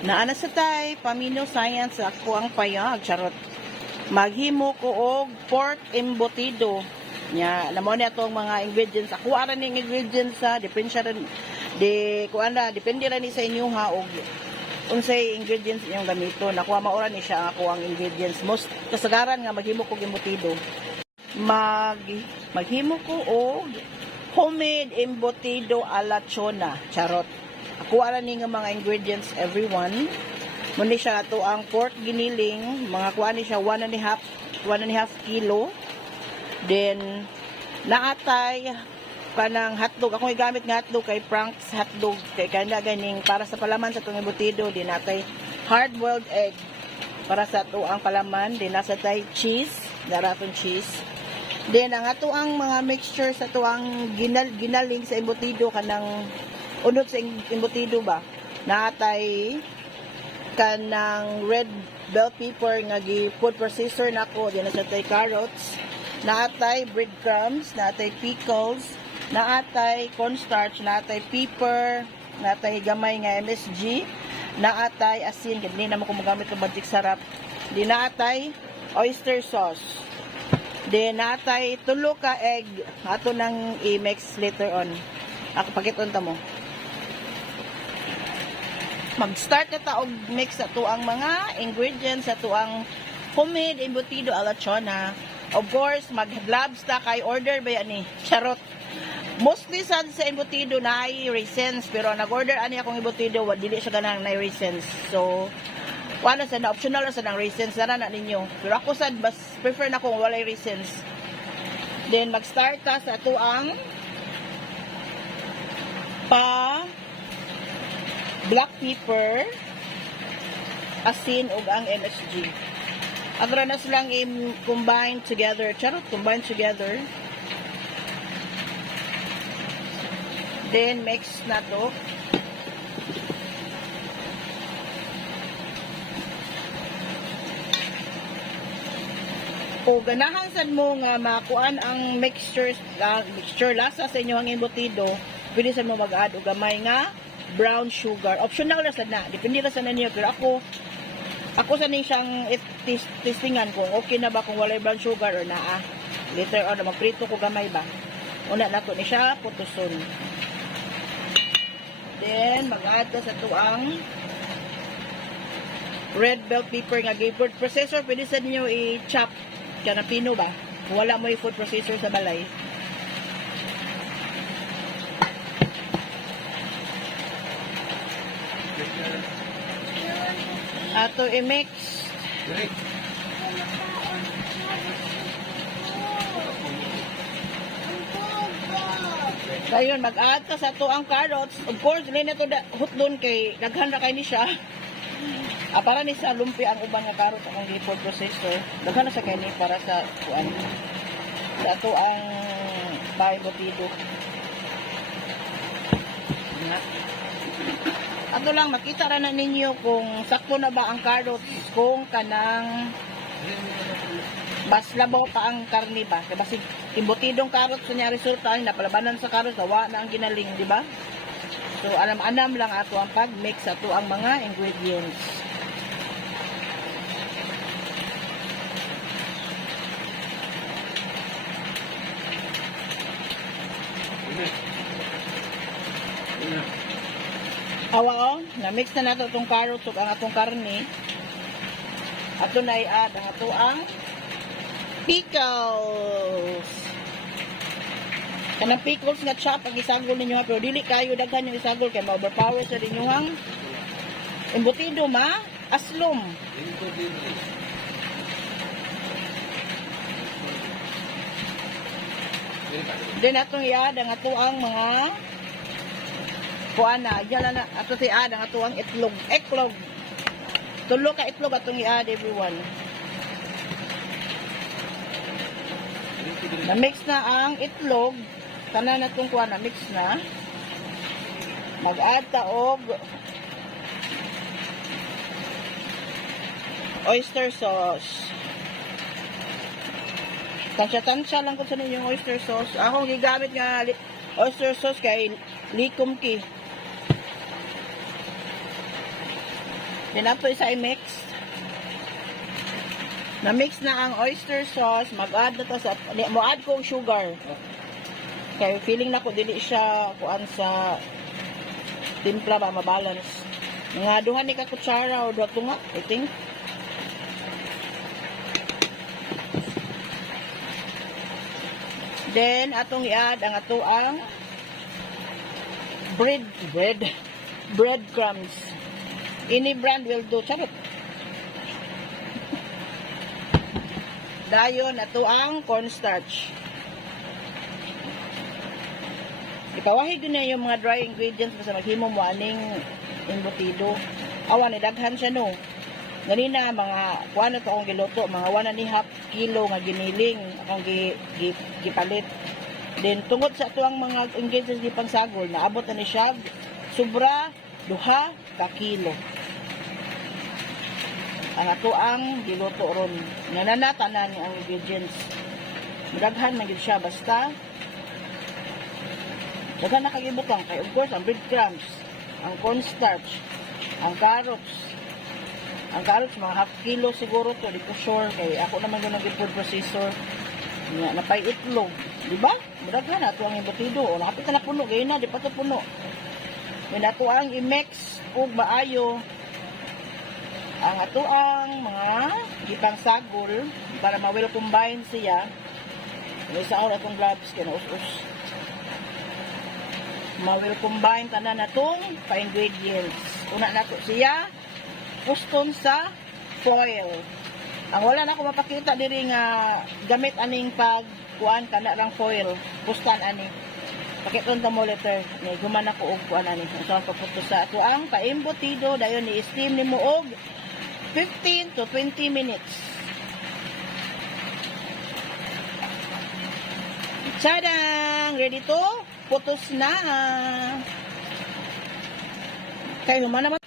Naana sa tay, Pamino Science, ako ang payag, charot. Maghimo ko og pork embutido. Nya, namo ni atong mga ingredients. Ako ara ning ingredients sa depende rin depende ra ni sa inyo ha og unsay ingredients inyong gamito. Nakuha maura ni siya ako ang ingredients. Most kasagaran nga maghimo ko og embutido. Maghimo ko og homemade embutido a la chona, charot. Ako ara ni nga mga ingredients everyone. Muna siya ito ang pork giniling, mga kuha ni siya 1.5 kilo. Then, naatay kanang hotdog. Ako gamit nga hotdog kay Frank's hotdog. Kay kanya ganing para sa palaman sa itong embutido. Din natay hard-boiled egg para sa ito ang palaman. Din nasa tay cheese, daratong cheese. Then, ang ato ang mga mixture sa ito ang ginaling sa embutido, kanang unod sa embutido ba? Naatay kanang red bell pepper nga gi-food processor nako, din na sa tay carrots, naatay breadcrumbs, naatay pickles, naatay cornstarch, naatay pepper, naatay gamay nga MSG, naatay asin, gani na mo kung magamit ng bantik sarap, di naatay oyster sauce, di naatay tulo ka egg, ato nang i-mix later on. Ako pakiton ta mo. Mag-start na ta og mix sa to ang mga ingredients sa to ang homemade embutido a la chona. Of course, mag-gloves ta kay order ba yan ni? Charot. Mostly sa embutido na ay raisins, pero nag-order ani akong embutido, dili siya ganang na raisins. So, wala sa na optional sa nang raisins na ninyo. Pero ako sad mas prefer na kung walay raisins. Then mag-start ta sa to ang black pepper, asin ug ang MSG. Agra na silang combine together. Charot, combine together. Then mix na to. O ganahan sad mo nga makuan ang mixture lasa sa inyong embutido, pwede sa mo mag-add og gamay nga brown sugar. Optional na sad na. Depende na sa ninyo. Pero ako sa ning siyang testingan kung okay na ba kung walay brown sugar or naa. Later on, magprito ko gamay ba. Una na to ni siya, putuson. Then, mag-add ka sa tuang red bell pepper nga food processor. Pwede sa ninyo i-chop. Kaya na pino ba? Kung wala mo i-food processor sa balay. Ato i-mix. Dayon mag-add ka sa to ang carrots. Of course, dili na to hot doon kay daghan ra kay ni siya. Para ni sa lumpia ang uban nga carrots akong food processor. Daghan na sa kay ni para sa kuan. Sa to ang embutido. Ato lang, makita ra na ninyo kung sakto na ba ang carrots, kung kanang mas labaw pa ang karne ba. Diba si embutidong carrots niya resulta, napalabanan sa carrots, gawa na ang ginaling, di ba? So, alam-anam lang ato ang pag-mix ato ang mga ingredients. Awa na-mix na nato itong carrots ug ang atong karne. Ato na i-add ang ato ang pickles. Kanang pickles nga chop ang isagol ninyo ha, pero dili kayo daghan yung isagol kay ma-overpower sa ninyo ang embutido aslom. Then atong i-add ang ato ang mga kuan na, diyan na ato si ad ang ato ang eklog. Tulo ka itlog atong i-add everyone. Na-mix na ang itlog, tanan natong kuan na mix na. Mag-add ta og oyster sauce. Tansya-tansya lang ko sa ninyong oyster sauce. Akong gigamit nga oyster sauce kay likom ki. Then ato isa i-mix. Na-mix na ang oyster sauce. Mag-add na to sa... Mo-add ko ang sugar. Kaya feeling na ko dili siya kuan sa timpla ba mabalance. Mga duha ni ka kutsara o duha tunga, I think. Then atong i-add ang ato ang breadcrumbs. Any brand will do. Charot. Dayon ato ang cornstarch. Ipawahid din na yung mga dry ingredients basta maghimo mo aning embutido. Awan ni daghan siya no. Ganina mga kuan na to akong giluto, mga 1.5 kilo nga giniling akong gipalit. Then tungod sa ato ang mga ingredients di pangsagol, naabot na ni siya sobra 2 ka kilo. Ang ato ang giluto ron. Nananatanan ni ang ingredients. Daghan man gid siya basta daghan na kagibutang kay of course ang breadcrumbs, ang cornstarch, ang carrots. Ang carrots, mga half kilo siguro to. Di ko sure. Kaya ako naman yung nag-food processor. Napay itlog. Diba? Mudaghan na ito ang embutido. O, nakapit na puno. Gaya na, di pa ito puno. Then ato ang i-mix o maayo. Ang ato ang mga gipang sagol para ma-well combine siya. May isa ako atong gloves kaya na-us-us. Ma-well combine tanan na itong pa-ingredients. Una na ito siya. Puston sa foil. Ang wala na ako mapakita diri nga gamit aning pagkuan kana lang foil. Pustan ani. Pakiton ta mo letter. Ni guman ako og kuan ani. So paputo sa ato ang paembutido dayon ni steam nimo og 15 to 20 minutes. Tadang! Ready to? Putos na. Kaya naman naman.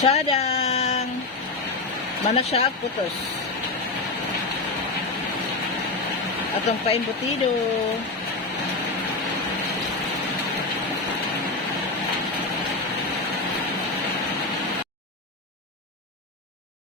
Tadang! Mana siya putos. Atong pa-embutido.